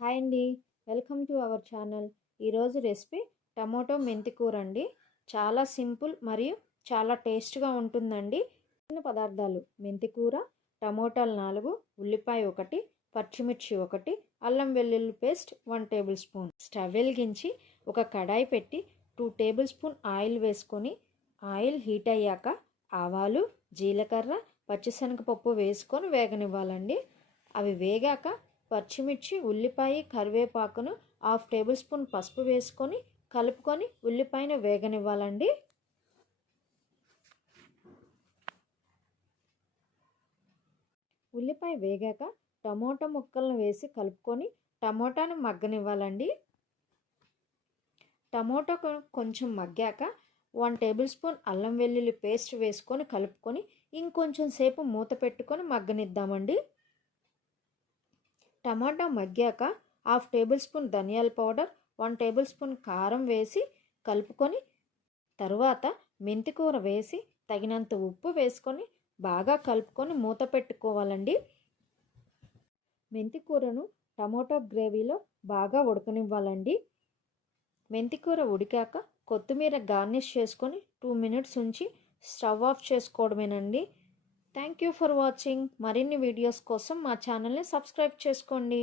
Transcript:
Hi అండి, welcome to our channel. ఈరోజు recipe tomato మెంతి కూర అండి. చాలా సింపుల్ మరియు చాలా టేస్ట్గా ఉంటుందండి. చిన్న పదార్థాలు: మెంతి కూర, టమోటాలు 4, ఉల్లిపాయ 1, పచ్చిమిర్చి 1, అల్లం వెల్లుల్లి పేస్ట్ 1 టేబుల్ స్పూన్. స్టవ్ వెలిగించి ఒక కడాయి పెట్టి 2 టేబుల్ స్పూన్ ఆయిల్ వేసుకొని, ఆయిల్ హీట్ అయ్యాక ఆవాలు, జీలకర్ర, పచ్చిశనగపప్పు వేసుకొని వేగనివ్వాలండి. అవి వేగాక పచ్చిమిర్చి, ఉల్లిపాయ, కరివేపాకును 1/2 టేబుల్ స్పూన్ పసుపు వేసుకొని కలుపుకొని ఉల్లిపాయను వేగనివ్వాలండి. ఉల్లిపాయ వేగాక టమోటా ముక్కలను వేసి కలుపుకొని టమోటాను మగ్గనివ్వాలండి. టమోటా కొంచెం మగ్గాక 1 టేబుల్ స్పూన్ అల్లం వెల్లుల్లి పేస్ట్ వేసుకొని కలుపుకొని ఇంకొంచెం సేపు మూత పెట్టుకొని మగ్గనిద్దామండి. టమాటా మగ్గాక 1/2 టేబుల్ స్పూన్ ధనియాల పౌడర్, 1 టేబుల్ స్పూన్ కారం వేసి కలుపుకొని తరువాత మెంతికూర వేసి తగినంత ఉప్పు వేసుకొని బాగా కలుపుకొని మూత పెట్టుకోవాలండి. మెంతికూరను టమోటా గ్రేవీలో బాగా ఉడకనివ్వాలండి. మెంతికూర ఉడికాక కొత్తిమీర గార్నిష్ చేసుకొని 2 మినిట్స్ ఉంచి స్టవ్ ఆఫ్ చేసుకోవడమేనండి. Thank you for watching. మరిన్ని వీడియోస్ కోసం మా ఛానల్ని సబ్స్క్రైబ్ చేసుకోండి.